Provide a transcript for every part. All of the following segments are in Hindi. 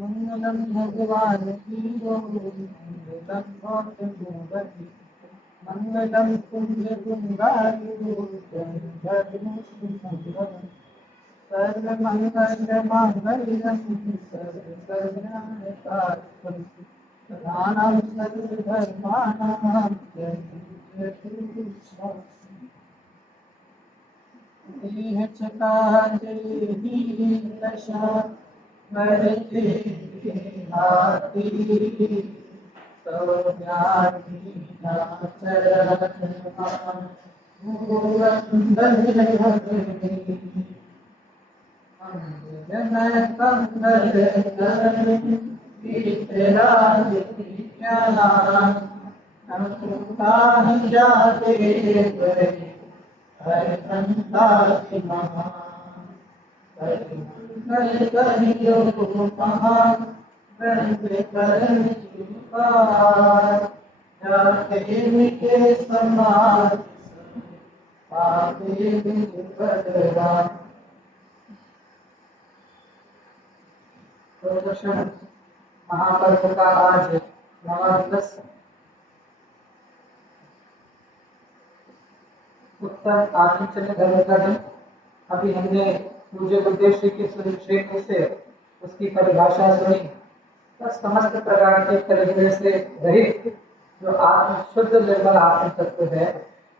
मंगलम भगवान वीरो मंगलम गौतमोदति मंगलम पुण्य पुंगारियो जय सर्व मंगल मांगल्यम सर्व कल्याणकारिणम प्रधानम सर्व धर्माणाम जय श्री देह चकादेहि दशा करते हाथी सौम्याधि नाचरण जय कंगल हम जाते हरे संताति महान हरे करियो महान ब्रह्म करण चुकार जाते मिटे समाज पापे बदला प्रदर्शन महापर्व का आज नवा दिवस उत्तर आदिचल धर्म का दिन। अभी हमने पूज्य गुरुदेव श्री के क्षेत्र से उसकी परिभाषा सुनी। तो समस्त प्रकार के कलयुग से रहित जो आत्म शुद्ध निर्मल आत्म तत्व है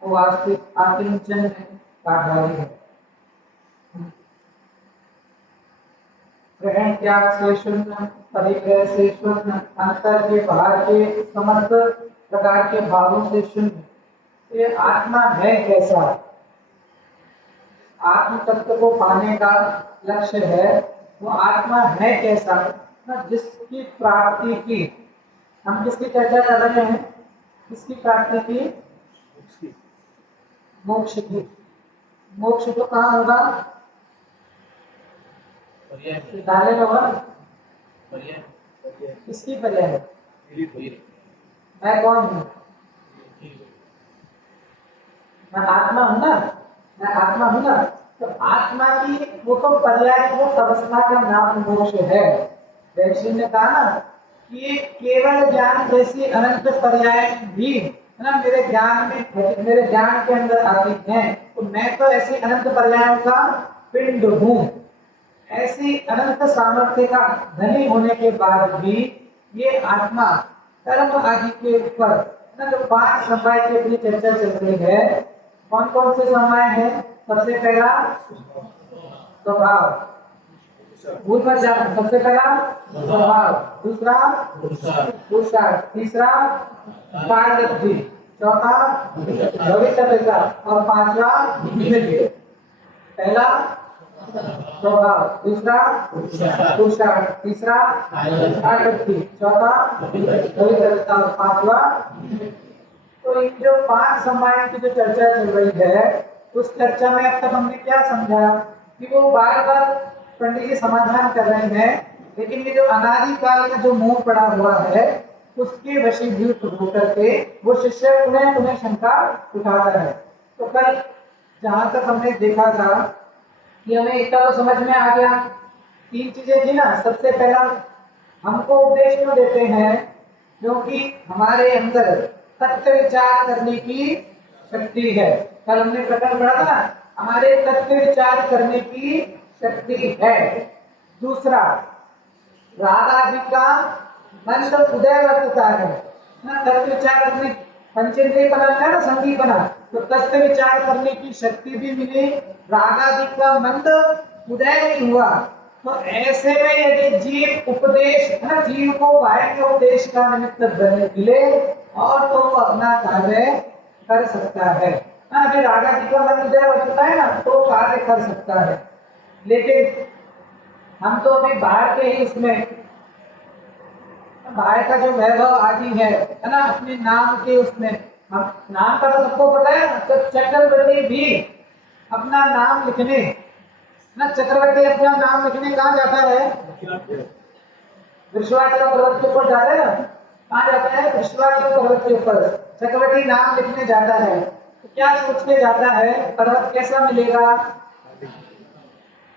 वो वास्तविक आत्मचन काढ़ाई है। ग्रहण त्याग से शून्य, परिग्रह से शून्य, अंतर के बाहर के समस्त प्रकार के भावों से शून्य। ये आत्मा है कैसा? आत्म तत्व को पाने का लक्ष्य है वो आत्मा है कैसा ना, जिसकी प्राप्ति की हम किसकी चर्चा कर रहे हैं? किसकी प्राप्ति की? मोक्ष की। मोक्ष तो कहाँ होगा? विद्यालय में होगा। किसकी पर्याय है? मैं कौन हूँ? मैं आत्मा हूँ ना, मैं आत्मा हूँ ना। तो आत्मा की वो तो पर्याय, वो अवस्था का नाम मोक्ष है। वैश्य ने कहा ना कि केवल ज्ञान जैसी अनंत पर्याय भी है ना मेरे ज्ञान के अंदर आती हैं। तो मैं तो ऐसी अनंत पर्यायों का पिंड हूँ। ऐसी अनंत सामर्थ्य का धनी होने के बाद भी ये आत्मा कर्म आदि के ऊपर जो 5 समय की अपनी चर्चा चल रही है। कौन कौन से समय है? सबसे पहला स्वभाव, भूल मत जाना। सबसे पहला स्वभाव, दूसरा पुरुषार्थ, तीसरा कार्यसिद्धि, चौथा भविष्यता और पांचवा पहला स्वभाव, दूसरा पुरुषार्थ, तीसरा कार्यसिद्धि, चौथा भविष्यता और पांचवा। तो इन जो 5 समय की जो चर्चा चल रही है उस चर्चा में अब तक हमने क्या समझा कि वो बार बार पंडित जी समाधान कर रहे हैं, लेकिन ये जो अनादिकाल का जो मोह पड़ा हुआ है उसके वशीभूत होकर के वो शिष्य उन्हें शंका उठाता है। तो कल जहां तक हमने देखा था कि हमें इतना तो समझ में आ गया, 3 चीजें थी ना। सबसे पहला हमको उपदेश क्यों देते हैं? क्योंकि हमारे अंदर तत्व विचार करने की शक्ति है। कल हमने प्रकरण पढ़ा था ना, हमारे तत्व विचार करने की शक्ति है। दूसरा, राग आदि का मन तो उदय वर्तता है ना। तत्व विचार करने पंचेंद्रिय बना है ना, संगीत बना, तो तत्व विचार करने की शक्ति भी मिली, राग आदि का मन उदय नहीं हुआ। तो ऐसे में यदि जीव उपदेश है ना, जीव को बाह्य उपदेश का निमित्त मिले और तो वो अपना कार्य कर सकता है। अभी रागादि का मन उदय होता है ना तो कार्य कर सकता है। लेकिन हम तो अभी बाहर के ही उसमें, बाहर का जो वैभव आदि है ना, अपने नाम के उसमें, हम नाम का तो सबको पता है। तो चक्रवर्ती भी अपना नाम लिखने ना, चक्रवर्ती अपना नाम लिखने कहाँ जाता है? विश्वाचल पर्वत के ऊपर जाता है ना। कहाँ जाता है? विश्वाचल पर्वत के ऊपर चक्रवर्ती नाम लिखने जाता है। तो क्या सोच के जाता है? पर्वत कैसा मिलेगा?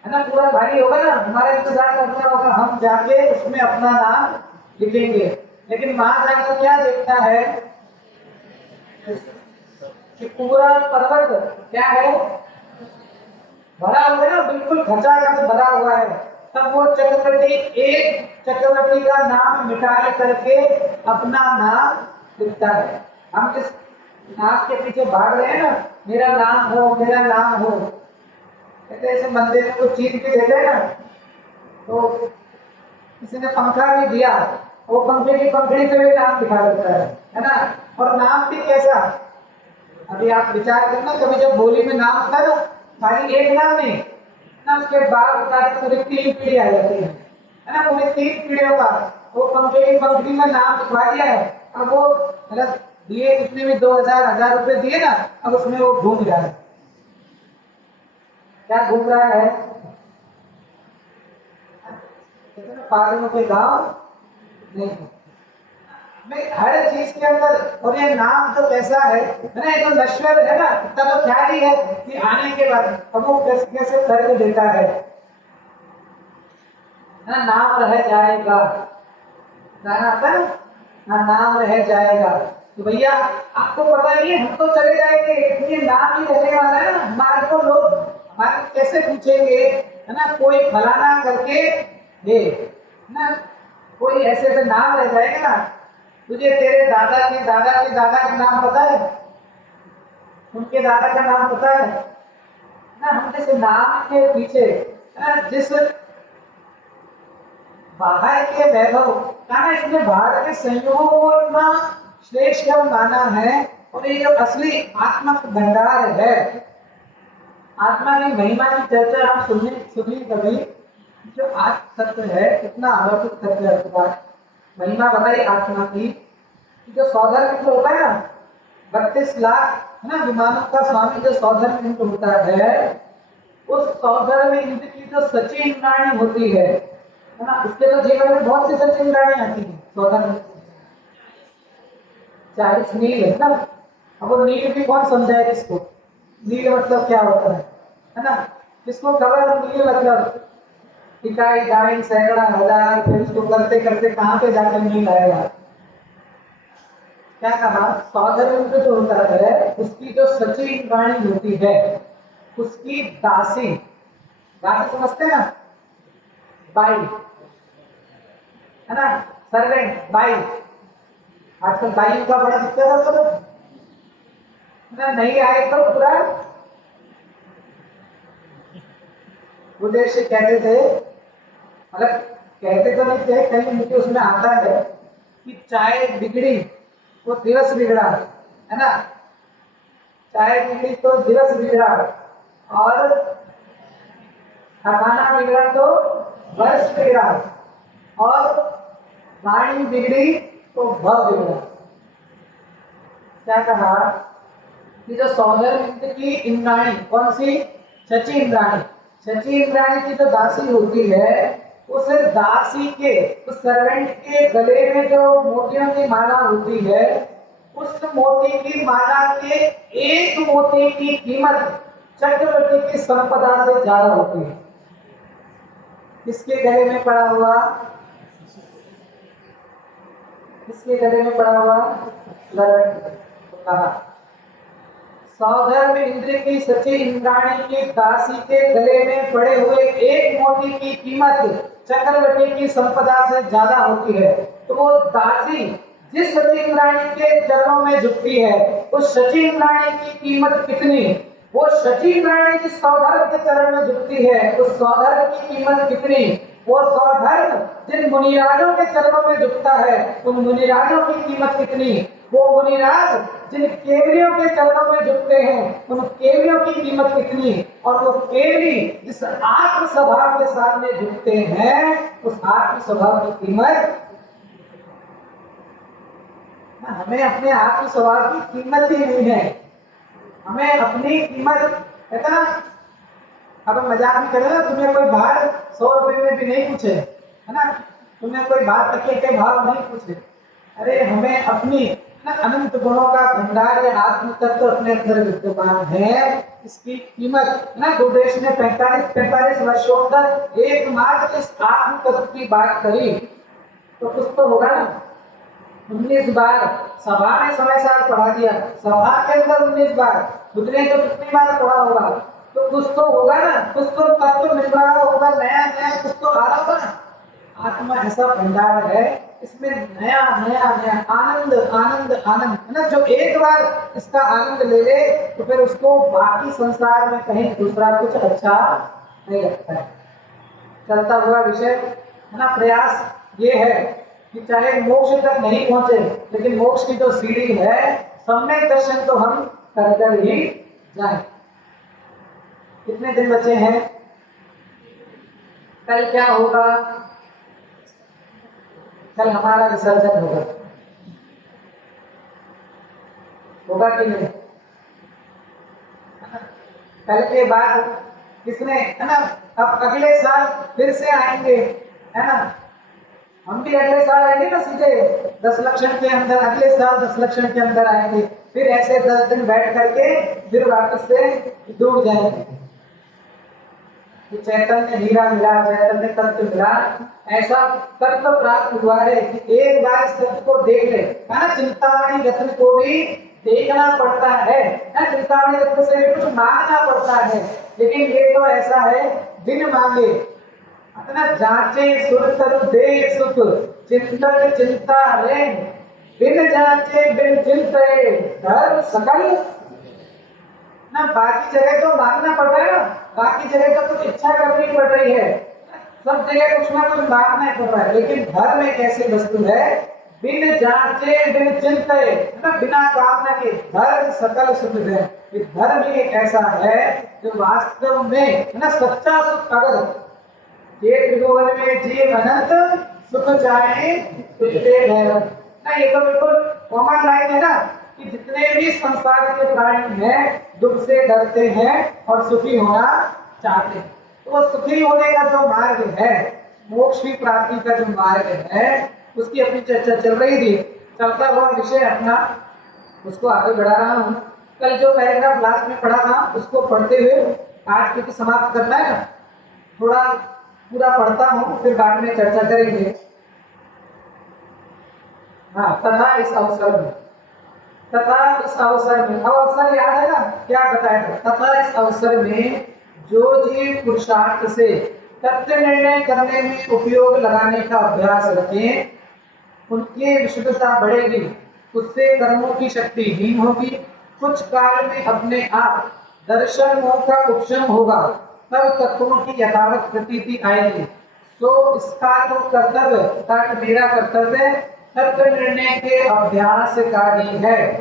है ना, पूरा भारी होगा ना, हमारा इंतजार करना होगा, हम जाके उसमें अपना नाम लिखेंगे। लेकिन वहां जाकर क्या देखता है कि पूरा पर्वत क्या है, भरा हुआ है ना, बिल्कुल खचाखच भरा हुआ है। तब वो चक्रवर्ती एक चक्रवर्ती का नाम निकाल करके अपना नाम लिखता है। हम जिस नाम के पीछे भाग रहे हैं ना, मेरा नाम हो, मेरा नाम हो, कहते ऐसे मंदिर में कुछ चीज भी देते हैं ना, तो किसी ने पंखा भी दिया, वो पंखे की पंखड़ी पे भी नाम दिखा देता है ना। और नाम भी कैसा, अभी आप विचार करना, कभी जब बोली में नाम होता है ना, खाली एक नाम नहीं ना, उसके बाद होता है पूरी 3 पीढ़ी आ जाती है ना, पूरी 3 पीढ़ियों का वो पंखे की पंखड़ी में नाम लिखवा दिया है। अब वो मतलब दिए कितने भी 2000 रुपए दिए ना, अब उसमें वो घूम रहा है। क्या घूम रहा है, पागलों के गांव नहीं। मैं हर चीज के अंदर, और ये नाम तो कैसा है ना, ये तो नश्वर है ना, इतना तो ख्याल ही है कि आने के बाद अब वो कैसे कैसे करके देता है ना, नाम रह जाएगा, गाना आता है ना, नाम रह जाएगा। तो भैया आपको पता नहीं है, हम तो चले जाएंगे, इतने नाम ही रहने वाला है ना, हमारे को लोग हमारे कैसे पूछेंगे, है ना, कोई फलाना करके दे ना, कोई ऐसे ऐसे नाम रह जाएगा ना। तुझे तेरे दादा के दादा के दादा का नाम पता है, उनके दादा का नाम पता है ना। हम जैसे नाम के पीछे जिस बाहर के वैभव का, इसमें बाहर के संयोगों को इतना श्रेष्ठ माना है, और ये जो असली आत्मक भंडार है, आत्मा की महिमा की चर्चा हम सुनिए कभी, जो आत्म तत्व है कितना अलौकिक तत्व है। महिमा बताई आत्मा की, जो सौधर मित्र होता है ना, 32 लाख है ना विमानों का स्वामी जो सौधर मित्र होता है, उस सौधर में इंद्र की जो सची इंद्राणी होती है ना, उसके तो जीवन में बहुत सी सची इंद्राणी आती है सौधर में। 40 नील है ना, अब वो नील भी कौन समझाए किसको, नील मतलब क्या होता है ना, किसको खबर नील मतलब इकाई दाइन सैकड़ा हजार, फिर उसको करते करते कहां पे जाकर नील आएगा। क्या कहा, सौधर जो होता है उसकी जो सची वाणी होती है, उसकी दासी, दासी समझते हैं ना, बाई है ना, सर्वेंट बाई। आजकल बाई का बड़ा दिक्कत है, तो नहीं आए तो पूरा उद्देश्य कहते थे, मतलब कहते तो नहीं थे, कहीं मुझे उसमें आता है कि चाय बिगड़ी तो दिवस बिगड़ा, है ना, चाय बिगड़ी तो दिवस बिगड़ा, और खाना बिगड़ा तो वर्ष बिगड़ा, और वाणी बिगड़ी तो भाव बिगड़ा। क्या कहा कि जो सौधर मित्र की इंद्राणी, कौन सी, शची इंद्राणी, शची इंद्राणी की जो दासी होती है, उस दासी के, उस सर्वेंट के गले में जो मोतियों की माला होती है, उस मोती की माला के एक मोती की कीमत चक्रवर्ती की संपदा से ज्यादा होती है। किसके गले में पड़ा हुआ, किसके गले में पड़ा हुआ, कहा सौधर में इंद्र की सची इंद्राणी की दासी के गले में पड़े हुए एक मोती की कीमत चक्रवर्ती की संपदा से ज्यादा होती है। तो वो दासी जिस सची इंद्राणी के चरणों में झुकती है, उस सची इंद्राणी की कीमत कितनी, वो सची इंद्राणी जिस सौधर के चरण में झुकती है, उस सौधर की कीमत कितनी, वो सौधर जिन मुनिराजों के चरणों में झुकता है, उन मुनिराजों की कीमत कितनी, वो मुनिराज जिन केवलियों के चरणों में झुकते हैं, उन केवलियों की कीमत कितनी, और वो केवली जिस आत्म स्वभाव के सामने झुकते हैं, उस आत्म स्वभाव की कीमत। हमें अपने आत्म स्वभाव की कीमत ही नहीं है, हमें अपनी कीमत, कहता ना, अब मजाक भी करें ना, तुम्हें कोई बात 100 रुपए में भी नहीं पूछे, है ना, तुम्हें कोई बात तकिए के भाव नहीं पूछे, अरे हमें अपनी ना अनंत गुणों का भंडार या आत्म तत्व अपने अंदर विद्यमान है। इसकी कीमत ना दो देश ने 45 वर्षों तक एकमात्र इस आत्म तत्व की बात करी, तो कुछ तो होगा ना। 19 बार सभा में समय साल पढ़ा दिया, सभा के अंदर 19 बार, खुद ने तो कितनी बार पढ़ा होगा, तो कुछ तो होगा ना, कुछ तो तत्व मिल रहा होगा, नया नया कुछ तो आ रहा होगा ना। आत्मा ऐसा भंडार है, इसमें नया नया नया आनंद आनंद आनंद है ना। जो एक बार इसका आनंद ले ले तो फिर उसको बाकी संसार में कहीं दूसरा कुछ अच्छा नहीं लगता है। चलता हुआ विषय है ना। प्रयास ये है कि चाहे मोक्ष तक नहीं पहुंचे, लेकिन मोक्ष की जो सीढ़ी है, सम्यक दर्शन तो हम कर ही जाए। कितने दिन बचे हैं? कल क्या होगा? कल हमारा विसर्जन होगा कि नहीं? कल के बाद किसने, है ना, अब अगले साल फिर से आएंगे, है ना। हम भी अगले साल आएंगे ना, सीधे 10 लक्षण के अंदर, अगले साल 10 लक्षण के अंदर आएंगे, फिर ऐसे 10 दिन बैठ करके फिर वापस से दूर जाएंगे। चैतन्य हीरा मिला, चैतन्य तत्व मिला, ऐसा तत्व प्राप्त हुआ है कि एक बार इस तत्व को देख ले। चिंतामणि रत्न को भी देखना पड़ता है, चिंतामणि रत्न से भी कुछ मांगना पड़ता है, लेकिन ये तो ऐसा है बिन मांगे, अपना जांचे सुर तरु दे सुख, चिंतन चिंता रे, बिन जांचे बिन चिंते धर्म सकल ना। बाकी जगह तो मांगना पड़ रहा है ना, बाकी जगह तो कुछ इच्छा करनी पड़ रही है, सब जगह कुछ ना कुछ मांगना पड़ रहा है, लेकिन धर्म एक ऐसी वस्तु है बिन जांचे बिन चिंते ना, बिना कामना के धर्म सकल सुख है। ये धर्म ही एक ऐसा है जो वास्तव में ना सच्चा सुख, अगर ये त्रिभुवन में जीव अनंत सुख चाहे तुझे ना, ये तो बिल्कुल कॉमन लाइन है ना कि जितने भी संसार के प्राणी हैं दुख से डरते हैं और सुखी होना चाहते हैं। तो वो सुखी होने का जो मार्ग है, मोक्ष की प्राप्ति का जो मार्ग है, उसकी अपनी चर्चा चल रही थी। चलता हुआ विषय अपना उसको आगे बढ़ा रहा हूँ। कल जो पैराग्राफ लास्ट में पढ़ा था उसको पढ़ते हुए आज क्योंकि समाप्त करना है ना, थोड़ा पूरा पढ़ता हूँ, फिर बाद में चर्चा करेंगे। हाँ, तथा इस अवसर में, तथा इस अवसर में, अवसर याद है ना, क्या बताया था? तथा इस अवसर में जो जीव पुरुषार्थ से तत्व निर्णय करने में उपयोग लगाने का अभ्यास रखें, उनकी विशुद्धता बढ़ेगी, उससे कर्मों की शक्ति हीन होगी, कुछ काल में अपने आप दर्शन मोह का उपशम होगा, तब तत्वों की यथावत प्रतीति आएगी। तो इसका तो कर्तव्य, अर्थात मेरा कर्तव्य तत्व निर्णय के अभ्यास का ही है।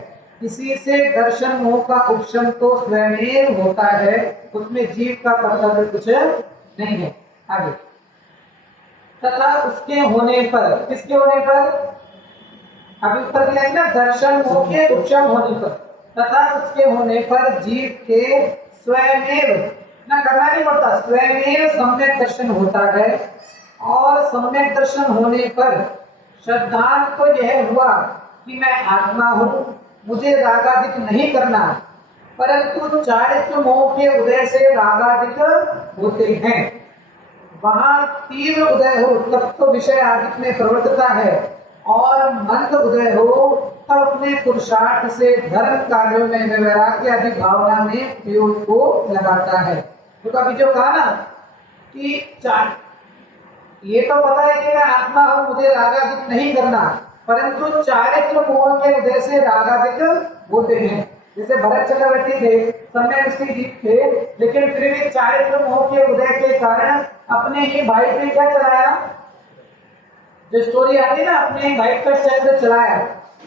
किसी से दर्शन मोह का उपशम तो स्वयं होता है, उसमें जीव का कर्तव्य कुछ नहीं है। आगे, तथा उसके होने पर, किसके होने पर? अभी ऊपर दिया ना, दर्शन मोह के उपशम होने पर, तथा उसके होने पर जीव के स्वयं ना करना नहीं पड़ता, स्वयं सम्यक दर्शन होता है। और सम्यक दर्शन होने पर श्रद्धांत को यह हुआ कि मैं आत्मा हूँ, मुझे रागादिक नहीं करना, परंतु चारित्र मोह के उदय से रागादिक होते हैं। वहां तीव्र उदय हो तब तो विषय आदिक में प्रवृत्तता है, और मंद उदय हो तब अपने पुरुषार्थ से धर्म कार्यों में वैराग्य आदि भावना में प्रयोग को लगाता है। तो अभी जो कहा ना कि ये तो पता है कि मैं आत्मा हूँ, मुझे रागादिक नहीं करना, परंतु चारित्र मोह के उदय से रागादिक होते हैं। जैसे भरत चक्रवर्ती थे, सम्यक दृष्टि जीव थे, लेकिन फिर भी चारित्र मोह के उदय के कारण अपने ही भाई पे क्या चलाया, जो स्टोरी आती ना, अपने भाई पर चक्र चलाया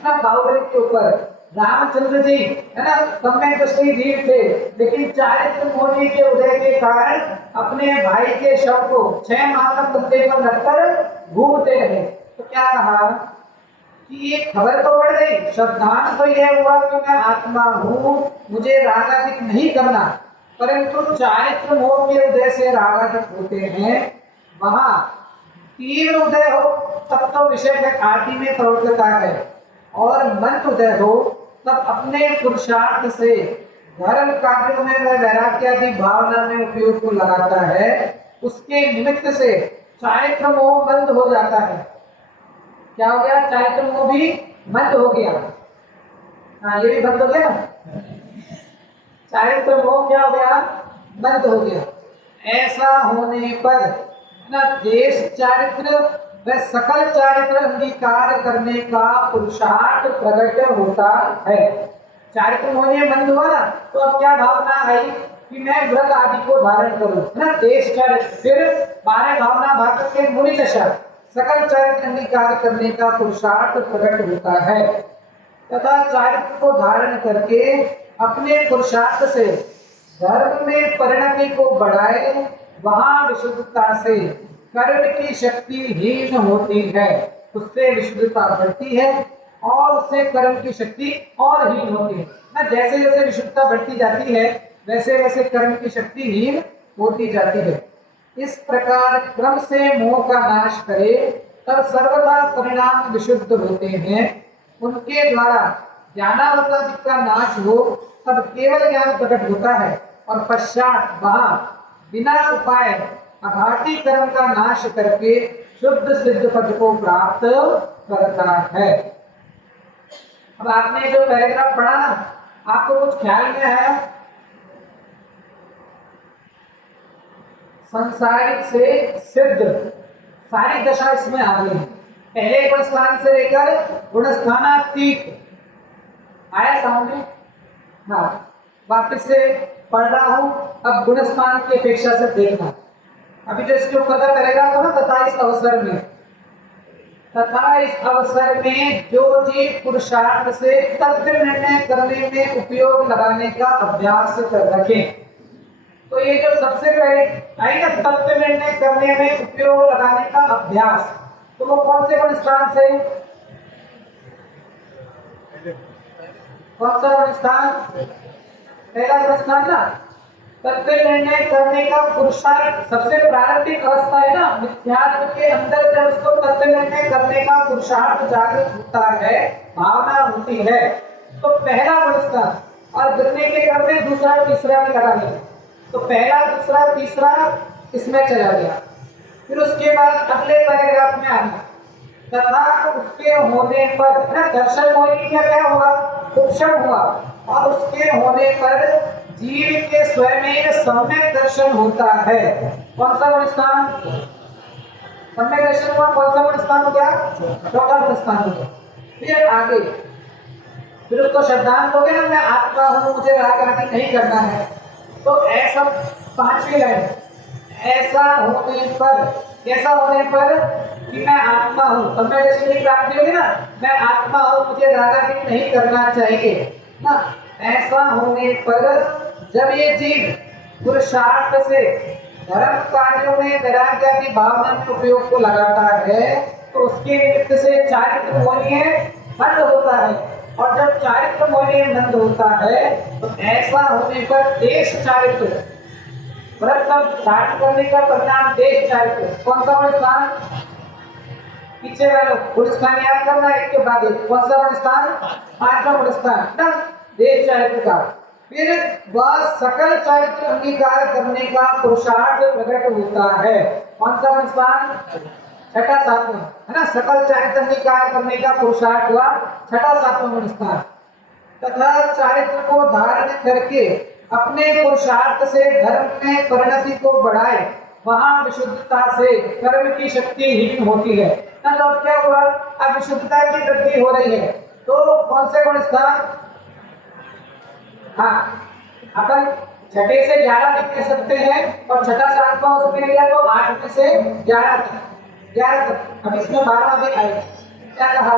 ना बाहुबली के ऊपर। रामचंद्र जी है ना, सम्यक दृष्टि जीव थे, लेकिन चारित्र मोह के उदय के कारण अपने भाई के शव को 6 माह तक बंदे पर रखकर घूमते रहे। तो क्या कहा कि ये खबर तो बढ़ गई, श्रद्धांत तो यह हुआ कि मैं आत्मा हूँ, मुझे रागादिक नहीं करना, परंतु चारित्र मोह के उदय से रागादिक होते हैं। वहां तीव्र उदय हो तब तो विषय में आदि में प्रवृत्तता है, और मन उदय हो, तब अपने पुरुषार्थ से धर्म कार्यों में वह वैराग्य आदि भावना में उपयोग को लगाता है। उसके निमित्त से चारित्र मोह बंद हो जाता है। क्या हो गया? चारित्र मोह भी बंद हो गया। हाँ, ये भी बंद हो गया। चारित्र मोह क्या हो गया? बंद हो गया। ऐसा होने पर ना देश चारित्र व सकल चारित्र अंगीकार करने का पुरुषार्थ प्रकट होता है। चारित्र मोह बंद हुआ ना, तो अब क्या भावना आई कि मैं व्रत आदि को धारण करूं, ना देश चारित्र, फिर 12 भावना भाग के मुनि दशा सकल चारित्र अंगीकार करने का पुरुषार्थ प्रकट होता है तथा चारित्र को धारण करके अपने पुरुषार्थ से धर्म में परिणति को बढ़ाए, वहां विशुद्धता से कर्म की शक्ति हीन होती है, उससे विशुद्धता बढ़ती है और उससे कर्म की शक्ति और हीन होती है ना। जैसे जैसे विशुद्धता बढ़ती जाती है वैसे वैसे कर्म की शक्ति हीन होती जाती है। इस प्रकार क्रम से मोह का नाश करे तब सर्वदा परिणाम विशुद्ध होते हैं। उनके द्वारा ज्ञानावतादि का नाश हो तब केवल ज्ञान प्रकट होता है और पश्चात वहां बिना उपाय अघाती कर्म का नाश करके शुद्ध सिद्ध पद को प्राप्त करता है। अब आपने जो पैराग्राफ पढ़ा ना, आपको कुछ ख्याल में है? संसारिक से सिद्ध सारी दशा इसमें आ गई है। पहले गुणस्थान से लेकर गुणस्थानातीत आया सामने। हाँ, वापिस से पढ़ रहा हूं, अब गुणस्थान की अपेक्षा से देखना। अभी जो इसके ऊपर का करेगा तो ना तथा इस अवसर में, तथा इस अवसर में जो जीव पुरुषार्थ से तत्व निर्णय करने में उपयोग लगाने का अभ्यास कर रखे। तो ये जो सबसे पहले आई ना तत्व निर्णय करने में उपयोग लगाने का अभ्यास, तो वो कौन से गुणस्थान से? कौन सा गुणस्थान? पहला गुणस्थान ना, तत्व निर्णय करने का पुरुषार्थ। सबसे प्रारंभिक अवस्था है ना मिथ्यात्व के अंदर, जब उसको तत्व निर्णय करने का पुरुषार्थ जागृत होता है, भावना होती है, तो पहला गुणस्थान और गिरने के क्रम में दूसरा तीसरा में लगा लिया। तो पहला दूसरा तीसरा इसमें चला गया। फिर उसके बाद अगले पैराग्राफ में आना तथा उसके होने पर ना दर्शन होने का क्या हुआ? उपशम हुआ। और उसके होने पर जीव के स्वयं सम्यक दर्शन होता है। कौन सा गुणस्थान? सम्यक दर्शन हुआ। कौन सा गुणस्थान हो गया? चौथा गुणस्थान हो गया। फिर आगे फिर उसको श्रद्धांत हो गया ना, मैं आत्मा हूँ, मुझे राग आदि नहीं करना है। तो ऐसा 5वीं लाइन, ऐसा होने पर, कैसा होने पर कि मैं आत्मा हूँ, सम्यक दर्शन की प्राप्ति होगी ना, मैं आत्मा हूँ, मुझे राग आदि नहीं करना चाहिए ना। ऐसा होने पर जब ये जीव पुरुषार्थ से धर्म कार्यों में वैराग्य की भावना में उपयोग को लगाता है, तो उसके निमित्त से चारित्र मोह बंद होता है। और जब चारित्र मोह बंद होता है तो ऐसा होने पर देश चारित्र, व्रत धारण करने का परिणाम देश चारित्र। कौन सा गुणस्थान? पीछे वाला गुणस्थान याद करना एक के बाद एक। कौन सा गुणस्थान? 5वां गुणस्थान ना, देश चारित्र का। फिर वह सकल चारित्र अंगीकार करने का पुरुषार्थ प्रकट होता है। कौन सा गुणस्थान? 6ठा 7वां है ना, सकल चारित्र अंगीकार करने का पुरुषार्थ हुआ 6ठा 7वां गुणस्थान। तथा चारित्र को धारण करके अपने पुरुषार्थ से धर्म में परिणति को बढ़ाए, वहां विशुद्धता से कर्म की शक्ति हीन होती है ना। तो क्या हुआ? अब विशुद्धता की वृद्धि हो रही है। तो कौन से गुणस्थान? हाँ, अपन 6ठे से 11 तक कह सकते हैं और 6ठा 7वां उसमें लिया तो 8 में से 11 तक। अब इसमें 12वां भी आएगा। क्या कहा?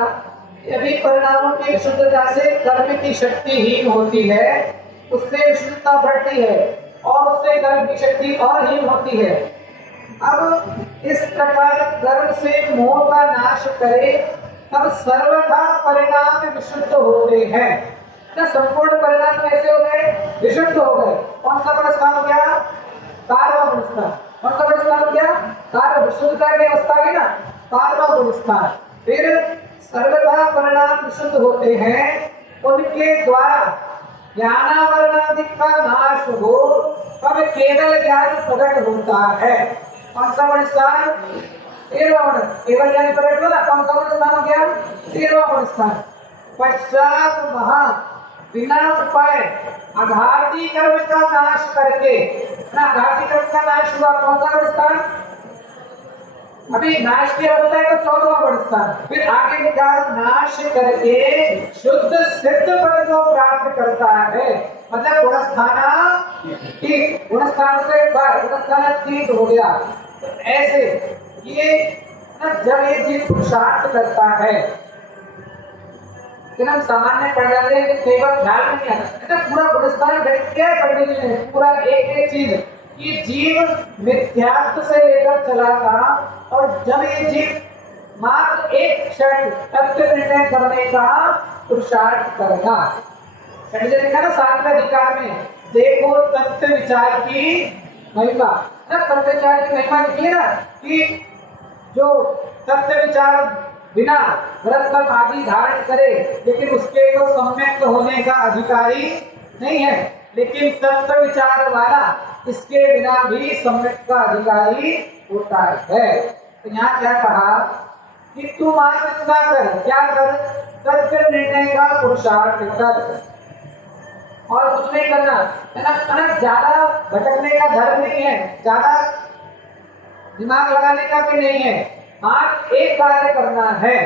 यदि परिणामों की विशुद्धता से कर्म की शक्ति हीन होती है, उससे विशुद्धता बढ़ती है और उससे कर्म की शक्ति और हीन होती है। अब इस प्रकार कर्म से मोह का नाश करे तब सर्वथा परिणाम विशुद्ध होते हैं ना। संपूर्ण परिणाम कैसे हो गए? विशुद्ध हो गए। कौन सा गुणस्थान हो गया? 12वां गुणस्थान। कौन सा गुणस्थान हो गया? कार्य विशुद्धता की अवस्था की ना, 12वां गुणस्थान। फिर सर्वथा परिणाम विशुद्ध होते हैं उनके द्वारा ज्ञानावरणादि का नाश हो तब केवल ज्ञान प्रकट होता है। कौन सा वर्ण स्थान? 13वां वर्ण। केवल ज्ञान प्रकट हो ना, कौन सा वर्ण स्थान हो गया? 13वां वर्ण स्थान। पश्चात महा बिना उपाय आघाती कर्म का नाश करके, ना आघाती कर्म का नाश हुआ, कौन सा वर्ण स्थान? अभी नाश की अवस्था है तो 14वां वर्ण स्थान। फिर आगे लिखा नाश करके शुद्ध सिद्ध पद को प्राप्त करता है। मतलब गुणस्थान से एक बार गुणस्थान तीत हो गया। तो ऐसे ये जब ये जीव पुरुषार्थ करता है, फिर हम सामान्य पढ़ जाते हैं कि केवल ख्याल नहीं आता, पूरा गुणस्थान घट के पढ़ने के लिए पूरा एक एक चीज कि जीव मिथ्यात्व से लेकर चला था, और जब ये जीव मात्र एक क्षण तत्व निर्णय करने का पुरुषार्थ करता, जैसे देखा ना 7वें अधिकार में, देखो तत्व विचार की महिमा। ना तत्व विचार की महिमा लिखी ना कि जो तत्व विचार बिना व्रत कर्म आदि धारण करे लेकिन उसके को सम्यक होने का अधिकारी नहीं है, लेकिन तत्व विचार वाला इसके बिना भी सम्यक का अधिकारी होता है। तो यहाँ क्या कहा कि तू मात्र इतना कर, क्या कर? तत्व निर्णय का पुरुषार्थ कर और कुछ नहीं करना है ना। ज्यादा भटकने का धर्म नहीं है, ज्यादा दिमाग लगाने का भी नहीं है, मात्र एक कार्य करना है।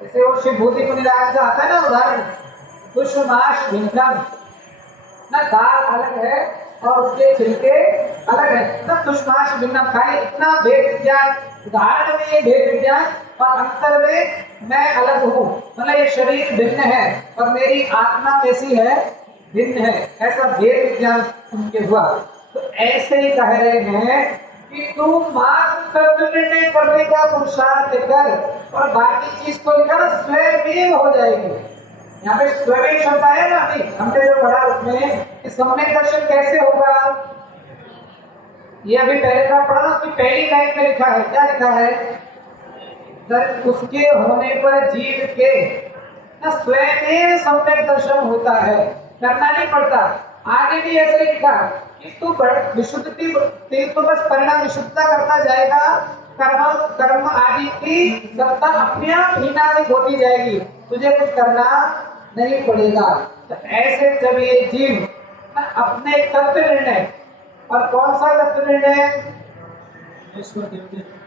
जैसे वो शिवभूति को निराश का आता है ना उदाहरण, दुष्माश भिन्नम, ना दाल अलग है और उसके छिलके अलग है, ना दुष्माश भिन्नम। खाली इतना भेद विज्ञान, उदाहरण में ये भेद विज्ञान और अंतर में मैं अलग हूँ, मतलब ये शरीर भिन्न है और मेरी आत्मा कैसी है? भिन्न है। ऐसा भेद विज्ञान उनके हुआ। तो ऐसे ही कह रहे हैं कि तू मात्र तत्व निर्णय करने का पुरुषार्थ कर और बाकी चीज को लेकर स्वयं हो जाएगी। यहाँ पे स्वयं शब्द है ना, अभी हमने जो पढ़ा उसमें कि सम्यक दर्शन कैसे होगा, ये अभी पहले का पढ़ा ना, उसकी पहली लाइन में लिखा है, क्या लिखा है? उसके होने पर जीव के ना स्वयं सम्यक दर्शन होता है, करना नहीं पड़ता। आगे भी ऐसे लिखा कि तू विशुद्धि तो बस परिणाम विशुद्धता करता जाएगा, कर्म आदि की सत्ता अपने आप हीनाधिक होती जाएगी, तुझे कुछ करना नहीं पड़ेगा। तो ऐसे जब ये जीव अपने तत्व निर्णय, और कौन सा तत्व निर्णय?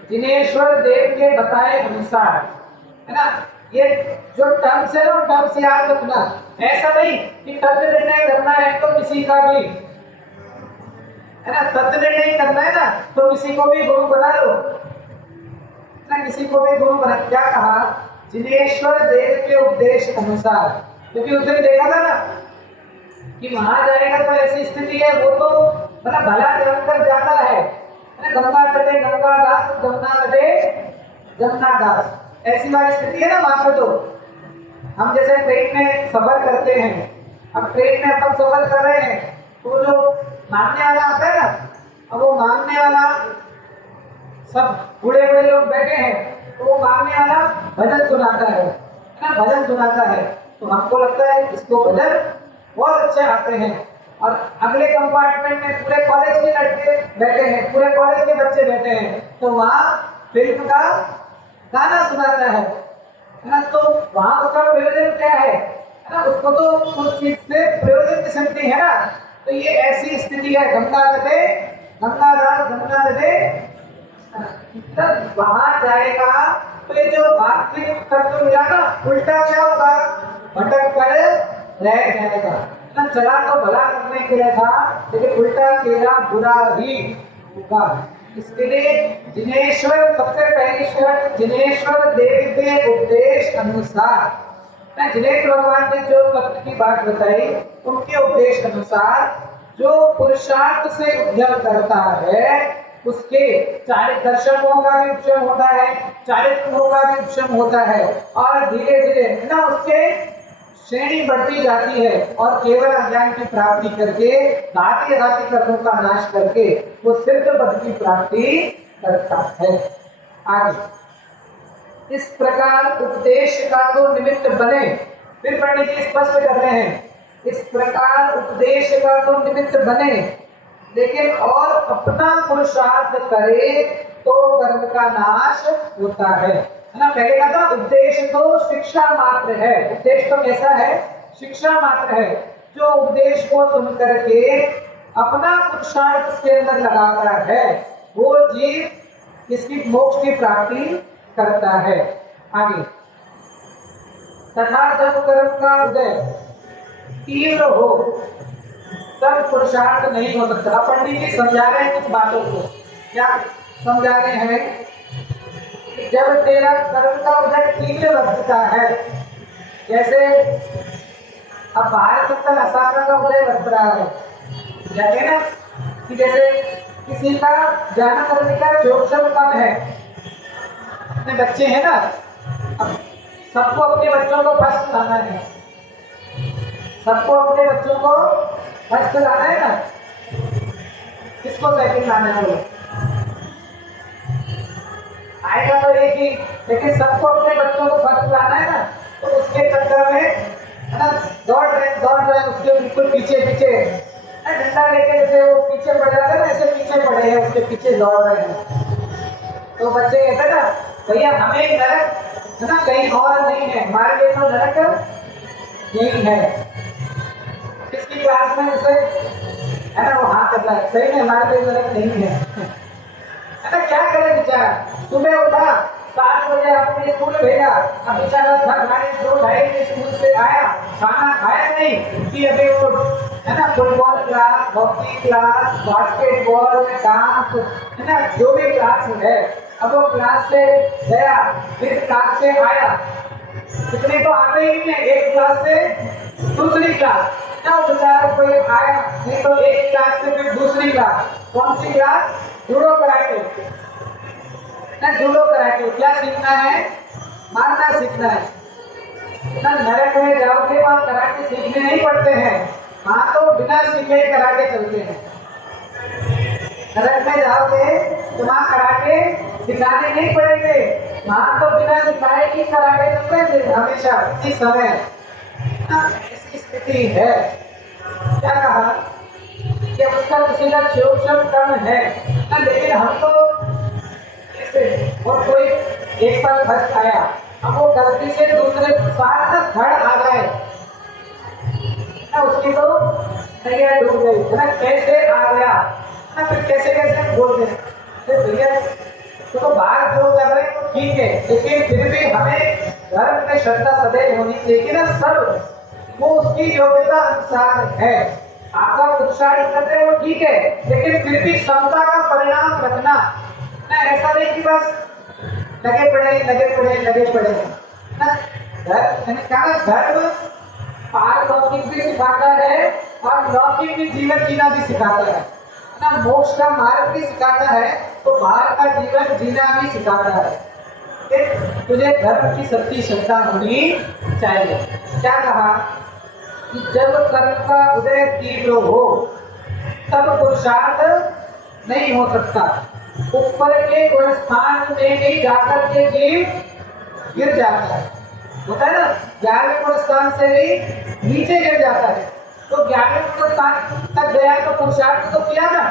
जिनेश्वर देव के बताए अनुसार, है ना। ये जो टर्म्स है ना, टर्म्स याद रखना। ऐसा नहीं कि तत्व निर्णय करना है तो किसी का भी, है ना, तत्व निर्णय करना है ना तो किसी को भी गुरु बना लो, ना किसी को भी गुरु बना। क्या कहा? जिनेश्वर देव के उपदेश अनुसार, क्योंकि उस दिन देखा था ना कि वहां जाएगा तो ऐसी स्थिति है, वो तो मतलब भला जमकर जाता है, गंगा तटे गंगा दास, जमुना तटे जमुना दास, ऐसी वाली स्थिति है ना वहां पे। तो हम जैसे ट्रेन में सफर करते हैं, अब ट्रेन में अपन सफर कर रहे हैं तो जो मांगने वाला आता है ना, अब वो मांगने वाला, सब बूढ़े बूढ़े लोग बैठे हैं तो वो मांगने वाला भजन सुनाता है ना, भजन सुनाता है। तो हमको लगता है इसको भजन बहुत अच्छे आते हैं, और अगले कंपार्टमेंट में पूरे कॉलेज के लड़के बैठे हैं, पूरे कॉलेज के बच्चे बैठे हैं, तो वहाँ फिल्म का गाना सुनाता है ना। तो वहाँ उसका प्रयोजन क्या है ना, उसको तो उस चीज से प्रयोजन की शक्ति है ना। तो ये ऐसी स्थिति है, गंगा तटे गंगा दास जमुना तटे, वहां जाएगा तो ये जो वास्तविक तत्व मिला ना, उल्टा क्या होगा? भटक कर रह जाएगा ना। चला तो भला करने के लिए था, लेकिन उल्टा किया बुरा ही होगा। इसके लिए जिनेश्वर, सबसे पहली शर्त, जिनेश्वर देव के उपदेश अनुसार, जिनेश्वर भगवान ने जो तत्व की बात बताई उनके उपदेश अनुसार जो पुरुषार्थ से उद्यम करता है उसके चारित्र दर्शनों का भी उपशम होता है, चारित्रों का भी उपशम होता है, और धीरे धीरे ना उसके श्रेणी बढ़ती जाती है, और केवल अज्ञान की प्राप्ति करके घाती घाती कर्मों का नाश करके वो सिद्ध पद की प्राप्ति करता है। आगे इस प्रकार उपदेश का तो निमित्त बने। फिर पंडित जी स्पष्ट कर रहे हैं, इस प्रकार उपदेश का तो निमित्त बने, लेकिन और अपना पुरुषार्थ करे तो कर्म का नाश होता है ना। पहले कहा था उपदेश तो शिक्षा मात्र है। उपदेश तो कैसा है? शिक्षा मात्र है। जो उपदेश को सुन करके अपना पुरुषार्थ उसके अंदर लगाता है, वो जीव इसकी मोक्ष की प्राप्ति करता है। आगे, तथा जब कर्म का उदय तीव्र हो तब पुरुषार्थ नहीं हो सकता। पंडित जी समझा रहे हैं कुछ बातों को। क्या समझा रहे हैं? जब तेरा कर्म का उदय तीव्र बढ़ता है, जैसे अब भारत तक असारा का उदय बढ़ रहा है, कहते ना कि जैसे किसी का ज्ञान करने का शोषण कम है, अपने बच्चे हैं ना, अब सबको अपने बच्चों को फर्स्ट लाना है, सबको अपने बच्चों को फर्स्ट लाना है ना, किसको सेकंड लाना है? आएगा तो एक ही, लेकिन सबको अपने बच्चों को फर्स्ट लाना है ना, तो उसके चक्कर में है ना दौड़ रहे उसके बिल्कुल पीछे डंडा लेके जैसे वो पीछे पड़ जाता है ना, ऐसे पीछे पड़े हैं, उसके पीछे दौड़ रहे हैं। तो बच्चे कहते हैं ना, भैया हमें नरक है ना कहीं और नहीं है, हमारे लिए तो नरक यही है। किसकी क्लास में उसे है ना वो हाँ कर रहा है, सही में हमारे लिए नरक नहीं है। है ना, क्या करे बेचारा, सुबह उठा 7 बजे अपने स्कूल भेजा, अब बेचारा घर खाने 2-2:30 स्कूल से आया, खाना खाया नहीं कि अभी वो है ना football class, hockey class, basketball, dance है ना जो भी क्लास है, अब वो क्लास से गया, फिर क्लास से आया, इतने तो आते ही नहीं, एक क्लास से दूसरी क्लास ना, बेचारा कोई आया नहीं तो एक क्लास से फिर दूसरी क्लास। कौन सी क्लास? जूडो कराटे ना, जूडो कराटे क्या सीखना है? मारना सीखना है ना। नरक में जाओगे वहां कराटे सीखने नहीं पड़ते हैं, वहां तो बिना सीखे कराटे चलते हैं। नरक में जाओगे तो वहां कराटे सिखाने नहीं पड़ेंगे, वहां तो बिना सिखाए ही कराटे चलते हैं हमेशा। इस समय इसकी स्थिति है। क्या कहा कि उसका किसी का शोषण कम है ना, लेकिन हम तो और कोई एक साल फर्स्ट आया, अब वो गलती से दूसरे साल तक थर्ड आ गए ना, उसकी तो नैया डूब गई है ना, कैसे आ गया ना, फिर कैसे बोल दे भैया तो बाहर जो कर रहे हैं वो ठीक है, लेकिन फिर भी हमें धर्म में श्रद्धा सदैव होनी चाहिए ना। सब वो उसकी योग्यता अनुसार है, आपका पुरुषार्थ करते हैं वो ठीक है, लेकिन फिर भी समता का परिणाम रखना ना, ऐसा नहीं कि बस लगे पड़े ना। धर्म पारलौकिक भी सिखाता है और लौकिक भी जीवन जीना भी सिखाता है ना, मोक्ष का मार्ग भी सिखाता है, तो बाहर का जीवन जीना भी सिखाता है। तुझे धर्म की सच्ची श्रद्धा होनी चाहिए। क्या कहा कि जब कर्म का उदय तीव्र हो तब पुरुषार्थ नहीं हो सकता। ऊपर के गुण स्थान में भी जाकर के जीव गिर जाता है, होता है ना, 11वें गुण स्थान से भी नीचे गिर जाता है। तो 11वें गुण स्थान तक गया तो पुरुषार्थ तो किया ना,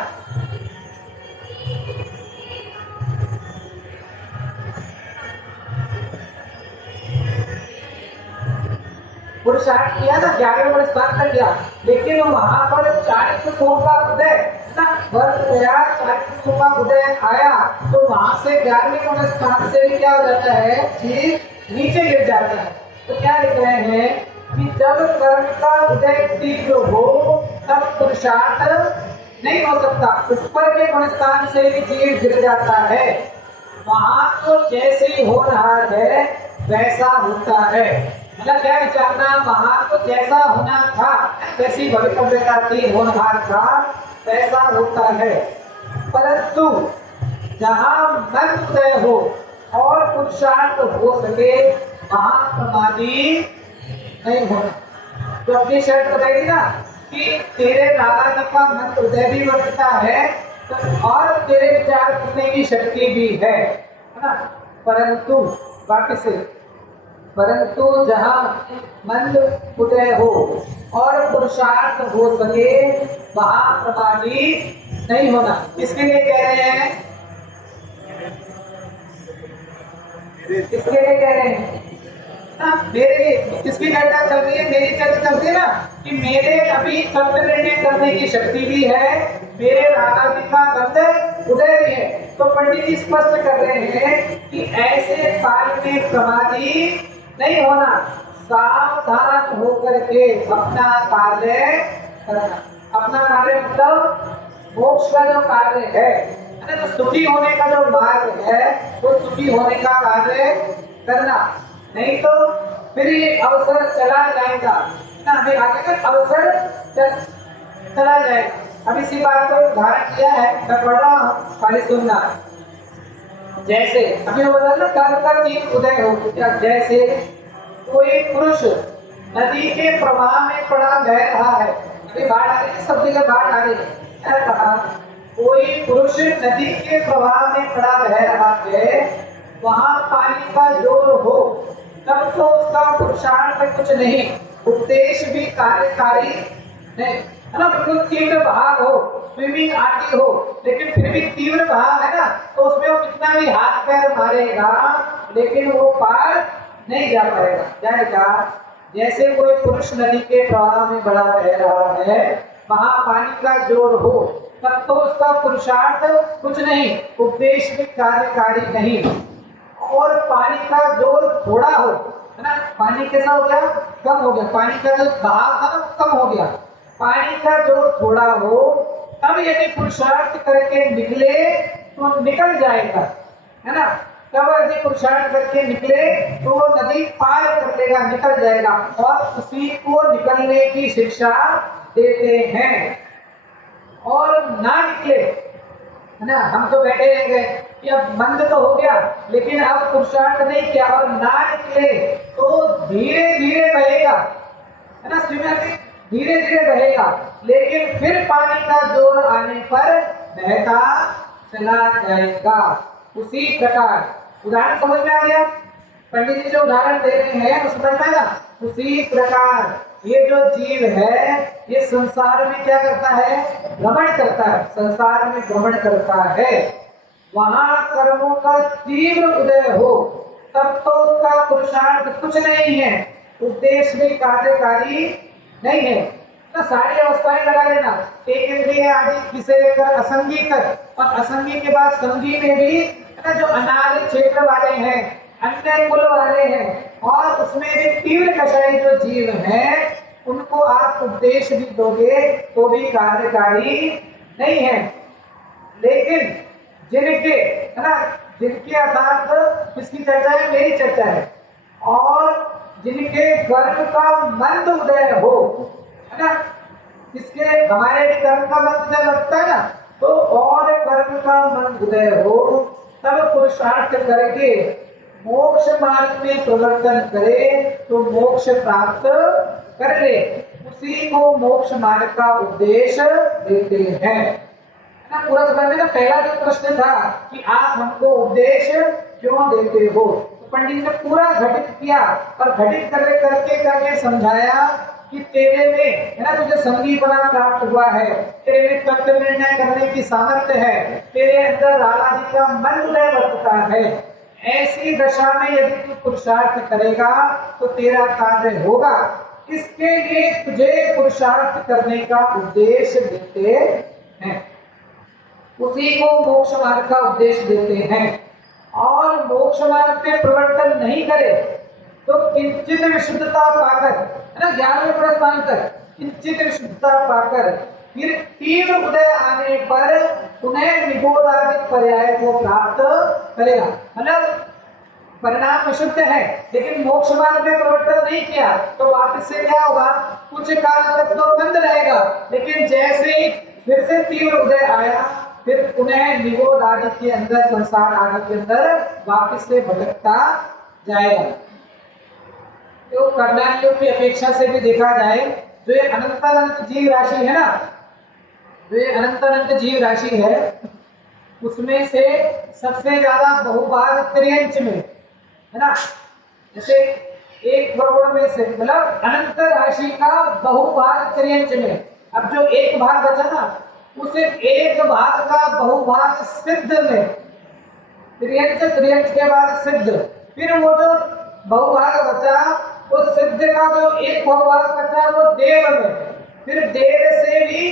पुरुषार्थ किया ना, 11वें गुण स्थान तक गया, लेकिन वहां पर चारित्र्यों का उदय ना वर्त गया, चारित्र्यों का उदय आया, तो वहां से 11वें गुण स्थान से भी क्या हो जाता है, जीव नीचे गिर जाता है। तो क्या लिख रहे हैं कि जब कर्म का उदय तीव्र हो तब पुरुषार्थ नहीं हो सकता। ऊपर के गुण स्थान से भी जीव गिर जाता है, वहां तो जैसे हो रहा है वैसा होता है। मतलब क्या विचारना, वहां तो जैसा होना था, जैसी भवितव्यता थी, होनहार था, वैसा होता है। परंतु जहां मन उदय हो और पुरुषार्थ हो सके वहां समाधि नहीं होना। तो अपनी शर्त बताएगी ना कि तेरे नारायण का मन उदय भी बढ़ता है तो और तेरे विचार करने की शक्ति भी है ना, परंतु वापिस से, परंतु जहाँ मंद उदय हो और पुरुषार्थ हो सके वहाँ प्रमादी नहीं होना। किसके लिए कह रहे हैं? किसके लिए कह रहे हैं? मेरे लिए। किसकी चर्चा चल रही है? मेरी चर्चा चल रही है ना, कि मेरे अभी तत्व निर्णय करने की शक्ति भी है, मेरे रागादि का बंध उदय भी है। तो पंडित जी स्पष्ट कर रहे हैं कि ऐसे काल में प्रमादी नहीं होना, सावधान होकर के अपना कार्य करना। अपना कार्य मतलब मोक्ष का जो कार्य है, तो सुखी होने का जो मार्ग है, वो सुखी होने का कार्य करना। नहीं तो फिर ये अवसर चला जाएगा ना, अभी आगे का अवसर चला जाएगा। अब इसी बात को उदाहरण दिया है, मैं पढ़ रहा हूँ, खाली सुनना। जैसे अभी वो बोला ना, कर्म का तीन उदय हो गया। जैसे कोई पुरुष नदी के प्रवाह में पड़ा बह रहा है, अभी बाढ़ आ रही है, सब जगह बाढ़ आ रही है, क्या कहा? कोई पुरुष नदी के प्रवाह में पड़ा बह रहा है, वहां पानी का जोर हो, तब तो उसका पुरुषार्थ कुछ नहीं, उपदेश भी कार्यकारी नहीं, है ना। बिल्कुल तीव्र बहाव हो, स्विमिंग आती हो, लेकिन फिर भी तीव्र बहाव है ना, तो उसमें वो कितना भी हाथ पैर मारेगा, लेकिन वो पार नहीं जा पाएगा। जाएगा। जैसे कोई पुरुष नदी के प्रवाह में बड़ा बह रहा है, वहां पानी का जोर हो, तब तो उसका पुरुषार्थ कुछ नहीं, उपदेश भी कार्यकारी नहीं। और पानी का जोर थोड़ा हो, है ना, पानी कैसा हो गया? कम हो गया। पानी का जो बहाव था ना, कम हो गया। पानी का जोर थोड़ा हो, तब यदि पुरुषार्थ करके निकले तो निकल जाएगा, है ना। तब यदि पुरुषार्थ करके निकले तो वो नदी पार कर लेगा, निकल जाएगा, और उसी को निकलने की शिक्षा देते हैं। और ना निकले, है ना, हम तो बैठे रह गए कि अब बंद तो हो गया, लेकिन अब पुरुषार्थ नहीं किया और ना निकले, तो धीरे धीरे बहेगा, है ना, स्विमर धीरे धीरे बहेगा, लेकिन फिर पानी का जोर आने पर बहता चला जाएगा। उसी प्रकार उदाहरण समझ में आ गया? पंडित जी जो उदाहरण दे रहे हैं वो समझ में आया? उसी प्रकार ये जो जीव है, ये संसार में क्या करता है? भ्रमण करता है, संसार में भ्रमण करता है। वहां कर्मों का तीव्र उदय हो, तब तो उसका पुरुषार्थ कुछ नहीं है, उद्देश्य भी कार्यकारी नहीं है। तो सारी अवस्थाएं लगा लेना, एक इंद्रिय आदि से लेकर असंगी तक, और असंगी के बाद संगी में भी जो अनादि क्षेत्र वाले हैं, अन्य कुल वाले हैं, और उसमें भी तीव्र कषाय जो जीव हैं, उनको आप उपदेश भी दोगे तो भी कार्यकारी नहीं है। लेकिन जिनके, है ना, जिनके अर्थात किसकी चर्चा है? मेरी चर्चा है। और जिनके कर्म का मंद उदय हो, है ना, जिसके हमारे भी कर्म का मंद उदय लगता है ना, तो और कर्म का मंद उदय हो, तब पुरुषार्थ करके मोक्ष मार्ग में प्रवर्तन करे तो मोक्ष प्राप्त कर ले, उसी को मोक्ष मार्ग का उपदेश देते हैं। ना पूरा समझ ना, पहला जो प्रश्न था कि आप हमको उपदेश क्यों देते हो, तो पंडित ने पूरा घटित किया, और घटित करके समझाया कि तेरे में, है ना, तुझे संगीपना प्राप्त हुआ है, तेरे में तत्व निर्णय करने की सामर्थ्य है, तेरे अंदर रागादि का मन उदय वर्तता है। ऐसी दशा में यदि तू पुरुषार्थ करेगा तो तेरा कार्य होगा। इसके लिए तुझे पुरुषार्थ करने का उपदेश देते हैं, उसी को मोक्ष मार्ग का उपदेश देते हैं। और मोक्ष मार्ग में प्रवर्तन नहीं करे तो किंचित विशुद्धता पाकर, है ना, 11वें प्रश्न तक किंचित विशुद्धता पाकर फिर तीव्र उदय आने पर उन्हें निबोधादिक पर्याय को प्राप्त करेगा। मतलब परिणाम विशुद्ध है, लेकिन मोक्ष मार्ग में प्रवर्तन नहीं किया तो वापस से क्या होगा? कुछ काल तक तो बंद रहेगा, लेकिन जैसे ही फिर से तीव्र उदय आया, फिर उन्हें निबोध आदि के अंदर, संसार आदि के अंदर वापस से भटकता जाएगा। तो कर्णानियों की अपेक्षा से भी देखा जाए, जो ये अनंत जीव राशि है ना, जो ये अनंत जीव राशि है, उसमें से सबसे ज्यादा बहुभाग त्रियंच में, है ना। जैसे एक वर्ग में से मतलब अनंत राशि का बहुभाग त्रियंच में, अब जो एक भाग बचा ना उसे एक भाग का बहुभाग सिद्ध में, त्रियंच त्रियंच के बाद सिद्ध, फिर वो जो बहुभाग बचा उस सिद्ध का जो एक बहुभाग बचा वो देव में, फिर देव से भी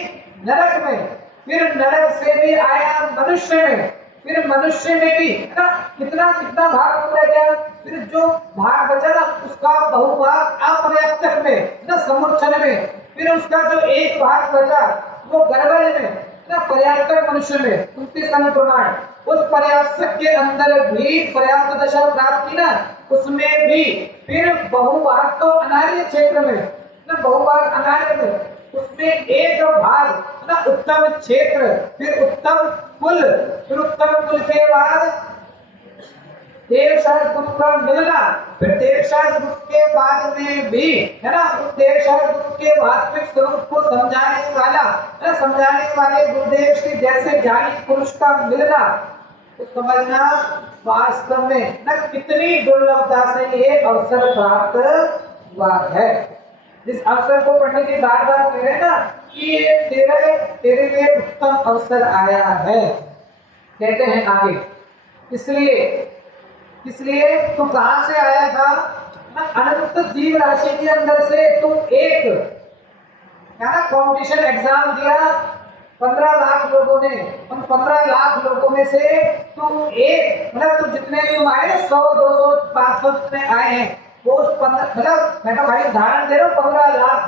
नरक में, फिर नरक से भी आया मनुष्य में, फिर मनुष्य में भी ना कितना कितना भाग बच गया, फिर जो भाग बचा ना उसका बहुभाग अपर्याप्तक में ना समुच्चय में, फिर उसका जो एक भाग बचा वो गर्भज में ना पर्याप्तक मनुष्य में 29 का प्रमाण, उस पर्याप्तक के अंदर भी पर्याप्त दशा प्राप्त की ना उसमें भी फिर बहुभाग तो अनार्य क्षेत्र में ना बहुभाग अनार्य में, उसमें एक भाग ना उत्तम क्षेत्र, फिर उत्तम कुल, फिर उत्तम कुल के बाद देवशास्त्र गुरु का मिलना, फिर देवशास्त्र गुरु के बाद में भी है ना उस देवशास्त्र गुरु के वास्तविक स्वरूप को समझाने वाला है, समझाने वाले गुरुदेव के जैसे ज्ञानी पुरुष का मिलना, तो समझना वास्तव में न कितनी दुर्लभता से ये अवसर प्राप्त हुआ है। जिस अवसर को पंडित जी बार बार कह रहे हैं ना कि तेरे लिए उत्तम अवसर आया है, कहते हैं आगे। इसलिए तू कहां से आया था, अनंत जीव राशि के अंदर से तू एक क्या ना कंपटीशन एग्जाम दिया 15 लाख लोगों ने, उन 15 लाख लोगों में से तुम एक मतलब तुम जितने भी आए 100 200 500 जितने आए हैं वो उस 15 मतलब मैं तो भाई उदाहरण दे रहा हूँ 15 लाख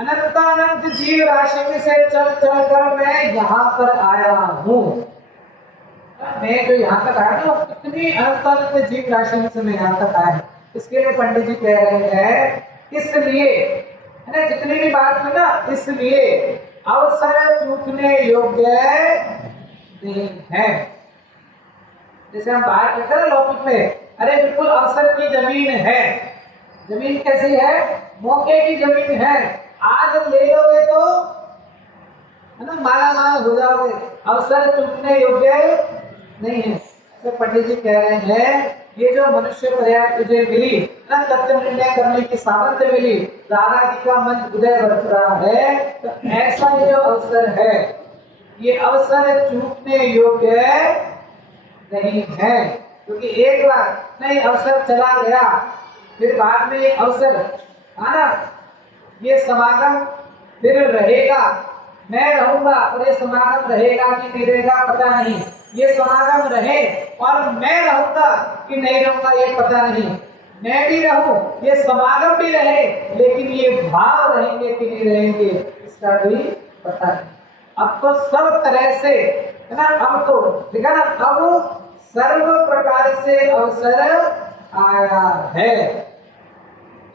अनंत जीव राशि में से चल चल कर मैं यहाँ पर आया हूँ। मैं जो यहाँ तक आया ना कितनी अनंत जीव राशि में से मैं यहाँ तक आया, इसके लिए पंडित जी कह रहे हैं इसलिए है ना जितनी भी बात है ना इसलिए अवसर चूकने योग्य नहीं है। जैसे हम बाहर कहते हैं लौकिक में, अरे बिल्कुल अवसर की जमीन है, जमीन कैसी है, मौके की जमीन है, आज ले लोगे तो है ना माला माल हो जाओगे, अवसर चूकने योग्य नहीं है। तो पंडित जी कह रहे हैं ये जो मनुष्य पर्याय तुझे मिली ना तत्व निर्णय करने की सामर्थ्य मिली, राधा जी का मन उदय बरस रहा है, तो ऐसा ये जो अवसर है ये अवसर चूकने योग्य नहीं है, क्योंकि एक बार नहीं अवसर चला गया फिर बाद में ये अवसर आना ये समागम फिर रहेगा, मैं रहूंगा और ये समागम रहेगा कि नहीं रहेगा पता नहीं, ये समागम रहे और मैं रहूंगा कि नहीं रहूंगा ये पता नहीं, मैं भी रहूं ये समागम भी रहे लेकिन ये भाव रहेंगे कि नहीं रहेंगे इसका भी पता नहीं। अब तो सब तरह से है ना, अब तो देखा ना अब सर्व प्रकार से अवसर आया है।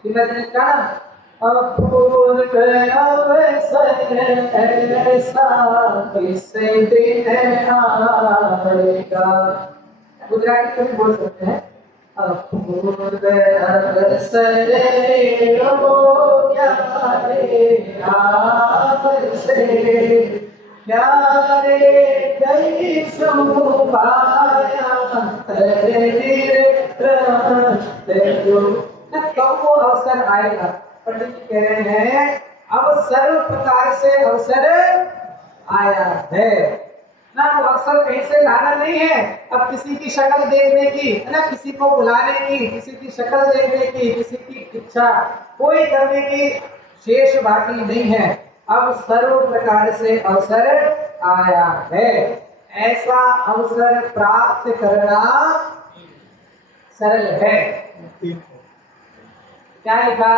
श्रीमद ने कहा गुजराती में बोल सकते हैं कब वो अवसर आएगा। पंडित जी कह रहे हैं अब सर्व प्रकार से अवसर आया है ना, वो अवसर कहीं से लाना नहीं है। अब किसी की शक्ल देखने की है ना, किसी को बुलाने की, किसी की शक्ल देखने की, किसी की इच्छा कोई करने की शेष बाकी नहीं है। अब सर्व प्रकार से अवसर आया है, ऐसा अवसर प्राप्त करना सरल है। क्या लिखा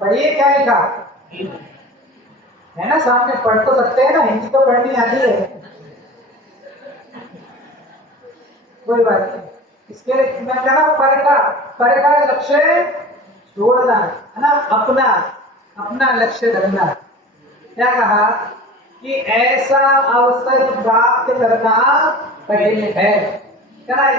पढ़िए, क्या लिखा है ना सामने, पढ़ तो सकते हैं ना, हिंदी तो पढ़नी आती है कोई बात नहीं। इसके लिए मैं कह रहा हूं पर का लक्ष्य छोड़ना है ना, अपना लक्ष्य रखना। क्या कहा कि ऐसा अवसर प्राप्त करना पहले है, क्या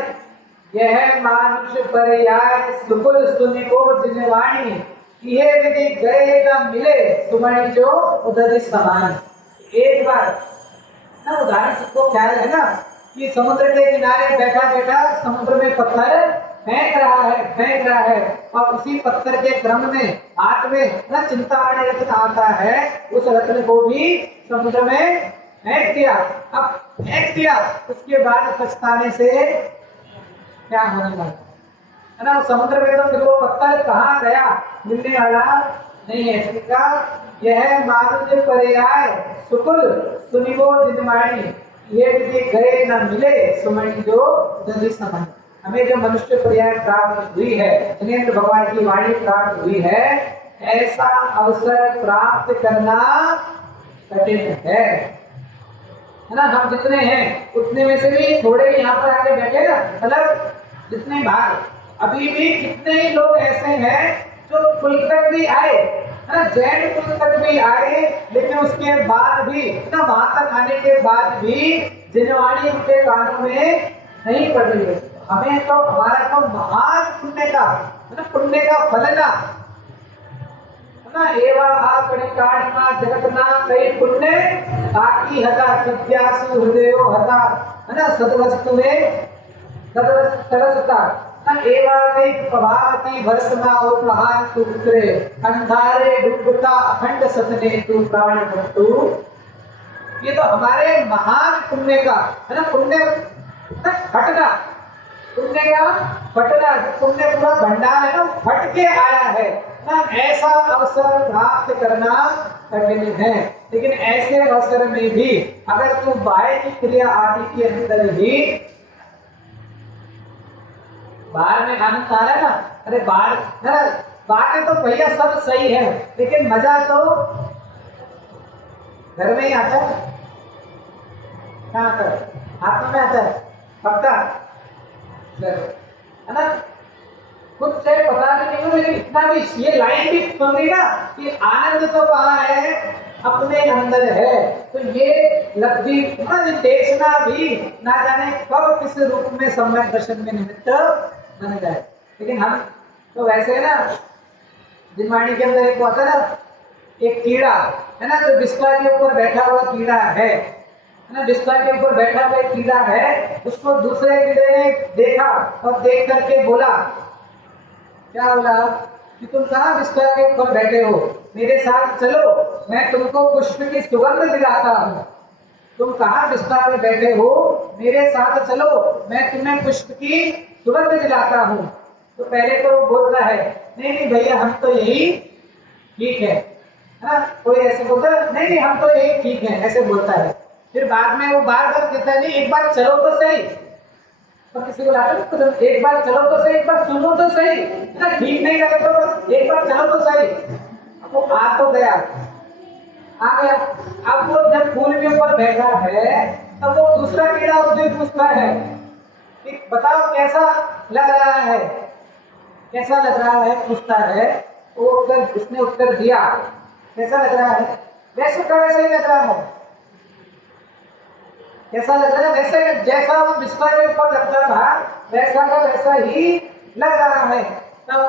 यह मानुष पर्याय सुकुल सुनिको जिनवाणी, यह विधि गए न मिले सुमणि जो उदधि समान। एक बार ना उदाहरण सबको ख्याल है ना कि समुद्र के किनारे बैठा बैठा समुद्र में पत्थर फेंक रहा है और उसी पत्थर के क्रम में हाथ में न चिंतामणि रत्न आता है, उस रत्न को भी समुद्र में फेंक दिया। अब फेंक दिया, उसके बाद पछताने से क्या होने वाला है ना। समुद्र में तो फिर वो पत्थर कहाँ गया, मिलने वाला नहीं है। इसका यह मानुष पर्याय सुकुल सुनिवो जिनमाणी, ये विधि गए न मिले सुमणि जो जल्दी समय। हमें जो मनुष्य पर्याय प्राप्त हुई है, जिनेन्द्र भगवान की वाणी प्राप्त हुई है, ऐसा अवसर प्राप्त करना कठिन है ना। हम जितने हैं उतने में से भी थोड़े यहाँ पर आके बैठे ना, मतलब जितने भाग, अभी भी कितने ही लोग ऐसे हैं जो कुल तक भी आए ना, जैन कुल तक भी आए, लेकिन उसके बाद भी ना, वहां तक आने के बाद भी जिनवाणी उनके कानों में नहीं पड़ रही है। हमें तो हमारा तो महान पुण्य का पुण्य का फल ना एवा कणिकाणिमा जगतना कई पुण्य बाकी हता जिज्ञासु हृदयो हता है ना, सदवस्तु में तरसता ना एवा कई प्रभावती भरतमा और महान तु उतरे अंधारे डूबता अखंड सतने तू प्राण बंटू। ये तो हमारे महान पुण्य का है ना, पुण्य फटना, पुण्य का फटना, पुण्य पूरा भंडार है ना, फट के आया है ना। ऐसा अवसर प्राप्त करना कठिन है, लेकिन ऐसे अवसर में भी अगर तू बाह्य की क्रिया आदि के अंदर ही, बाहर में आनंद आ रहा है ना, अरे बाहर में तो भैया सब सही है, लेकिन मजा तो घर में ही आता है। कहाँ आता है? हाथ में आता है पक्का है ना। खुद से पता भी नहीं हो, लेकिन इतना भी ये लाइन भी सुन ली ना कि आनंद तो कहाँ है, अपने अंदर है। तो ये लब्धि देखना भी ना जाने कब किस रूप में सम्यक दर्शन में निमित्त बन जाए। लेकिन हम तो वैसे है ना, जिनवाणी के अंदर एक होता है ना, एक कीड़ा है ना, जो बिस्तर के ऊपर बैठा हुआ कीड़ा है ना, बिस्तर के ऊपर बैठा हुआ कीड़ा है, उसको दूसरे कीड़े ने देखा और देख करके बोला, क्या बोला कि तुम कहाँ बिस्तर के ऊपर बैठे हो, मेरे साथ चलो, मैं तुमको पुष्प की सुगंध दिलाता हूँ। तुम कहाँ बिस्तर में बैठे हो, मेरे साथ चलो, मैं तुम्हें पुष्प की सुगंध दिलाता हूँ। तो पहले तो वो बोलता है नहीं नहीं भैया, हम तो यही ठीक है ना। कोई ऐसे बोलता है नहीं नहीं हम तो यही ठीक है, ऐसे बोलता है। फिर बाद में वो बार बार कहता है नहीं एक बार चलो तो सही, तो किसी को लाते तो एक बार चलो तो सही, एक बार सुनो तो सही ना, ठीक नहीं लगे तो एक बार चलो तो सही। अब वो आ तो गया, आ गया। अब वो जब फूल के ऊपर बैठा है तब वो दूसरा कीड़ा उससे पूछता है कि बताओ कैसा लग रहा है, कैसा लग रहा है, पूछता है। तो उसने उत्तर दिया कैसा लग रहा है, वैसे का वैसे ही लग रहा है। कैसा लग रहा है, वैसे जैसा वो बिस्तर के ऊपर लगता था वैसा का वैसा ही लग रहा है। तब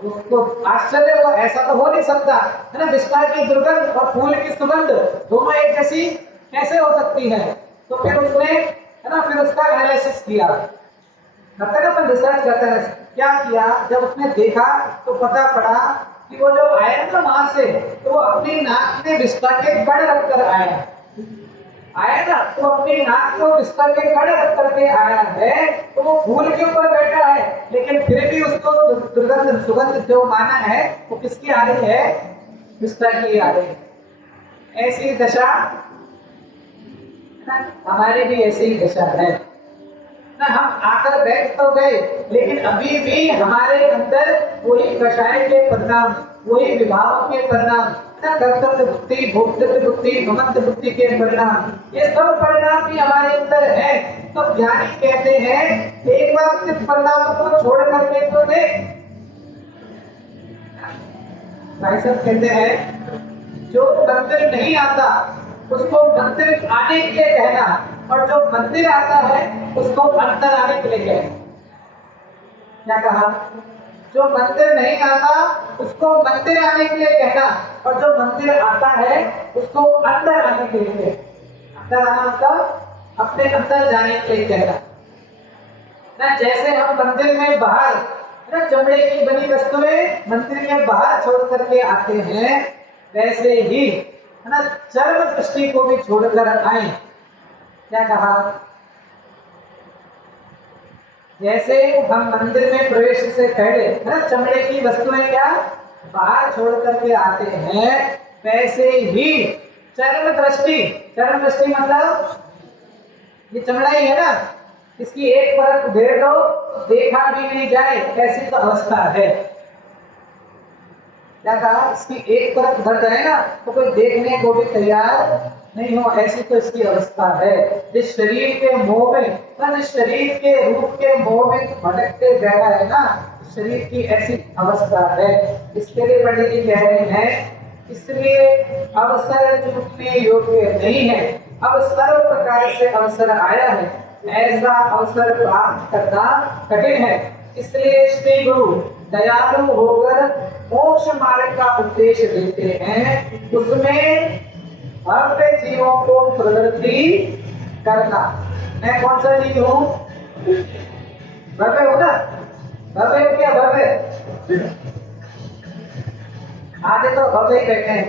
उसको आश्चर्य हुआ, ऐसा तो हो नहीं सकता है ना, बिस्तर की दुर्गंध और फूल की सुगंध दोनों एक जैसी कैसे हो सकती है। तो फिर उसने है ना, फिर उसका एनालिसिस किया, अपन रिसर्च करते हैं। क्या किया, जब उसने देखा तो पता पड़ा कि वो जो आया ना वहां से, तो वो अपनी नाक में बिस्तर के कण रख कर आया ना, तो अपनी नाक को बिस्तर के कण रख करके आया है। तो वो फूल के ऊपर बैठा है, लेकिन फिर भी उसको दुर्गंध सुगंध जो माना है वो किसकी आ रही है, बिस्तर की आ रही है। ऐसी दशा हमारी भी ऐसी ही दशा है ना। हम आकर बैठ तो गए, लेकिन अभी भी हमारे अंदर वही कषाय के परिणाम, वही विभावों के परिणाम, कर्तव्य बुद्धि, भोक्तव्य बुद्धि, ममत्व बुद्धि के परिणाम, ये सब परिणाम भी हमारे अंदर है। तो ज्ञानी कहते हैं एक बार इस परिणामों को छोड़ करके तो देख। भाई साहब कहते हैं जो मंदिर नहीं आता उसको मंदिर आने के लिए कहना, और जो मंदिर आता है उसको अंदर आने के लिए कहना। क्या कहा, जो मंदिर नहीं आता उसको मंदिर आने के लिए कहना, और जो मंदिर आता है उसको अंदर आने के लिए कहना। अंदर आना मतलब अपने अंदर जाने के लिए कहता ना। जैसे हम मंदिर में बाहर ना चमड़े की बनी वस्तुएं मंदिर के बाहर छोड़ करके आते हैं, वैसे ही है ना चर्म दृष्टि को भी छोड़कर आए। क्या कहा? जैसे हम मंदिर में प्रवेश से पहले ना चमड़े की वस्तुएं क्या बाहर छोड़ करके आते हैं, वैसे ही चर्म दृष्टि मतलब ये चमड़ा ही है ना, इसकी एक परत उधेड़ दो तो देखा भी नहीं जाए, ऐसी तो अवस्था है। क्या कहा? इसकी एक परत उधर जाए ना तो कोई देखने को भी तैयार नहीं हो, ऐसी तो इसकी अवस्था है। इस शरीर के मोह में, इस शरीर के रूप के मोह में भटकते जा रहा है ना, शरीर की ऐसी अवस्था है। इसके लिए पंडित जी कह रहे हैं, इसलिए अवसर चूकने योग्य नहीं है। अब सर्व प्रकार से अवसर आया है, ऐसा अवसर प्राप्त करना कठिन है। इसलिए श्री गुरु दयालु होकर मोक्ष मार्ग का उपदेश देते हैं, उसमें भव्य जीवों को प्रवृत्ति करना। मैं कौन सा जीव हूँ? भव्य हो ना? भव्य क्या? भव्य आगे तो भव्य ही कहते हैं,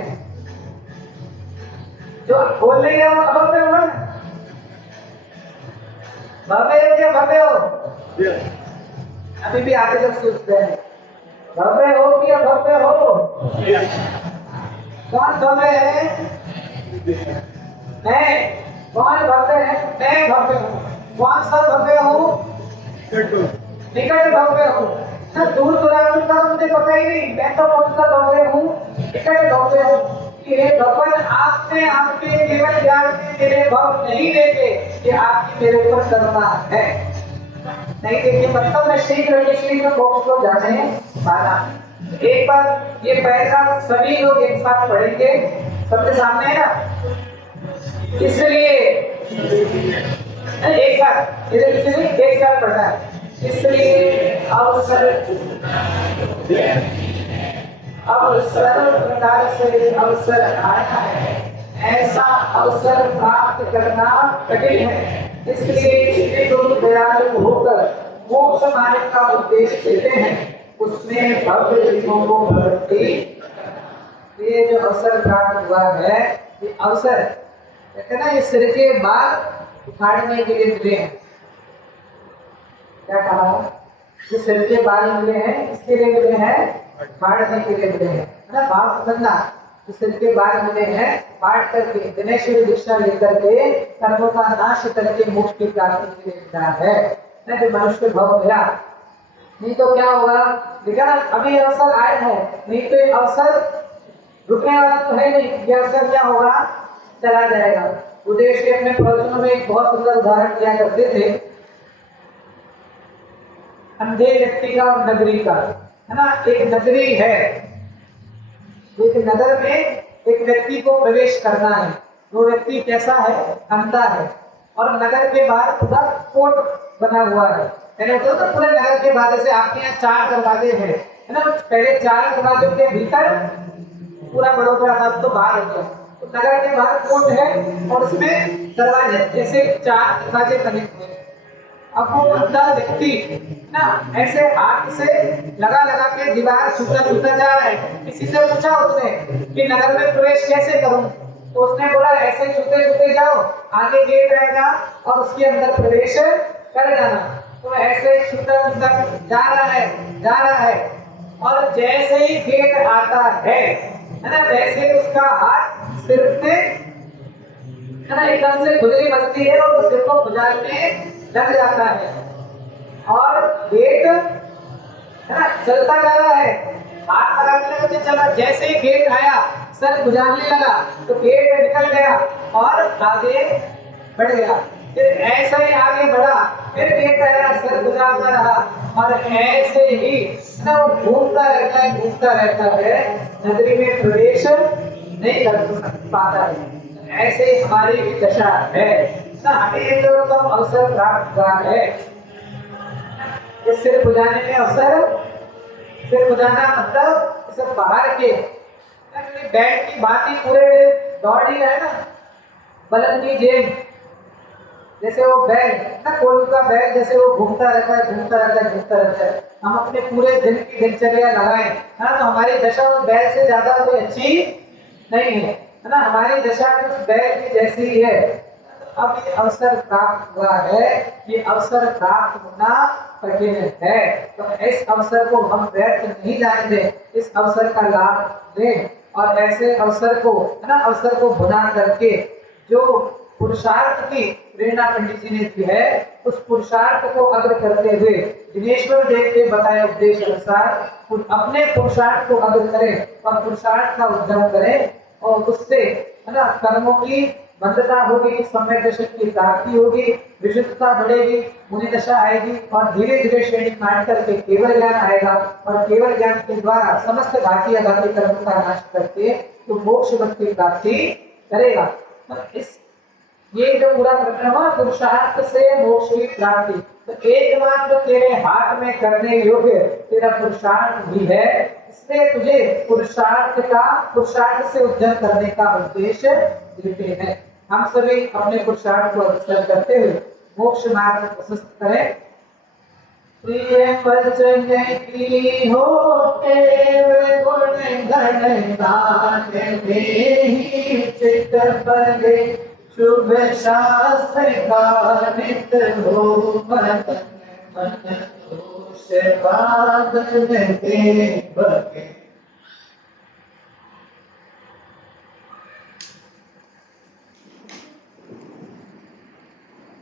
जो बोल रही है वो भव्य हो ना? भव्य हो क्या? भव्य हो? अभी भी आगे लोग सोचते हैं भव्य हो कि अभव्य हो? कौन भव्य है? मैं। कौन भव्य है? मैं भव्य हूँ। कौन सा भव्य हूँ? निकट भव्य हूँ ना, दूर दुरागमन का मुझे पता ही नहीं। मैं तो कौन सा भव्य हूँ? निकट भव्य हूँ। ये भगवान आपने आपके केवल ज्ञान में मेरे भाव नहीं देखे कि आपकी मेरे ऊपर करुणा है, नहीं देखिए मतलब मैं शीघ्र मोक्ष को जाने वाला। एक बार ये पैसा सभी लोग एक साथ पढ़ेंगे, सबके सामने है ना, इसलिए एक साथ एक साथ पढ़ना है। इसलिए अवसर प्रकार से अवसर आया है, ऐसा अवसर प्राप्त करना कठिन है। इसलिए श्री गुरु दयालु होकर मोक्ष मार्ग का उपदेश देते हैं, उसमें भव्य जीवों को भक्ति। ये जो अवसर प्राप्त हुआ है, ये अवसर कहते ना, ये सिर के बाल उखाड़ने के लिए मिले हैं। क्या कहा? जो सिर के बाल मिले हैं इसके लिए मिले हैं, फाड़ने के लिए मिले हैं ना। भाव समझना, जो सिर के बाल मिले हैं फाड़ करके गणेश्वरी दीक्षा लेकर के कर्मों का नाश करके मोक्ष की प्राप्ति के लिए मिला है ना। जो मनुष्य भाव मिला, नहीं तो क्या होगा? देखा ना, अभी अवसर आए हैं, नहीं तो ये अवसर रुकने वाला तो है नहीं। ये अवसर क्या होगा? चला जाएगा। उदेश के अपने प्रवचनों में एक बहुत सुंदर उदाहरण दिया करते थे, अंधे व्यक्ति का और नगरी का, है ना। एक नगरी है, एक नगर में एक व्यक्ति को प्रवेश करना है। वो व्यक्ति कैसा है? अंधा है। और नगर के बाहर पूरा कोट बना हुआ है, तो पूरे नगर के बाहर से आपके यहाँ 4 दरवाजे हैं, है ना। पहले 4 दरवाजों के भीतर पूरा बड़ोदरा था, तो बाहर हो गया। तो नगर के बाहर कोट है और उसमें दरवाजे जैसे 4 दरवाजे बने हुए। अब वो अंधा व्यक्ति ना ऐसे हाथ से लगा लगा के दीवार छूता छूता जा रहा है। किसी से पूछा उसने कि नगर में प्रवेश कैसे करूं, तो उसने बोला ऐसे छूते छूते जाओ, आगे गेट रहेगा और उसके अंदर प्रवेश कर जाना। तो ऐसे छूता छूता जा रहा है और जैसे ही गेट आता है ना, वैसे उसका हाथ सिर पे है ना एकदम से खुजली बजती है और वो सिर को खुजाने लग जाता है और गेट है ना चलता जा रहा है। हाथ लगाने लगे चला, जैसे ही गेट आया सर गुजारने लगा तो गेट निकल गया और आगे बढ़ गया। फिर ऐसा ही आगे बढ़ा, फिर गेट आया, सर गुजारता रहा और ऐसे ही ना वो घूमता रहता है, नगरी में प्रवेश नहीं कर पाता है। ऐसे हमारी दशा है ना। हमें जो सब अवसर प्राप्त हुआ है, इस सिर बुझाने में अवसर, सिर बुझाना मतलब सब बाहर के बैठ की बात ही पूरे दौड़ ही है ना। बलंदी जेल जैसे वो बैल ना, कोल्हू का बैल जैसे वो घूमता रहता है, घूमता रहता है, घूमता रहता है। हम अपने पूरे दिन की दिनचर्या लगाएं, है ना, तो हमारी दशा उस बैल से ज्यादा कोई अच्छी नहीं है ना, हमारी दशा उस बैल की जैसी ही है। अब ये अवसर प्राप्त हुआ है, ये अवसर प्राप्त होना कठिन है, तो इस अवसर को हम व्यर्थ नहीं जाने दें, इस अवसर का लाभ लें और ऐसे अवसर को, है ना, अवसर को भुना करके जो पुरुषार्थ की प्रेरणा पंडित जी ने दी है, उस पुरुषार्थ को अग्र करते हुए दिनेश्वर देव के बताए उपदेश अनुसार अपने पुरुषार्थ को अग्र करें और पुरुषार्थ का उद्यम करें, और उससे, है ना, कर्मों की बंधता होगी, सम्यक दशा की प्राप्ति होगी, विशुद्धता बढ़ेगी, मुनि दशा आएगी और धीरे धीरे श्रेणी काट करके केवल ज्ञान आएगा, और केवल ज्ञान के द्वारा समस्त घाती अघाती कर्म का नाश करके तो मोक्ष पद की प्राप्ति करेगा। तो इस ये जो पूरा प्रकरण हुआ पुरुषार्थ से मोक्ष की प्राप्ति, तो एकमात्र तेरे हाथ में करने योग्य तेरा पुरुषार्थ भी है, इसलिए तुझे पुरुषार्थ से उद्यम करने का उद्देश्य देते हैं। हम सभी अपने पुरुषार्थ को अग्रसर करते हुए मोक्ष मार्ग प्रशस्त करें। प्रिय वचन की हो केवल गुण गण गान देहि चित्त बंधे, शुभ शास्त्र का नित्य हो मन मन दोष बादल देव के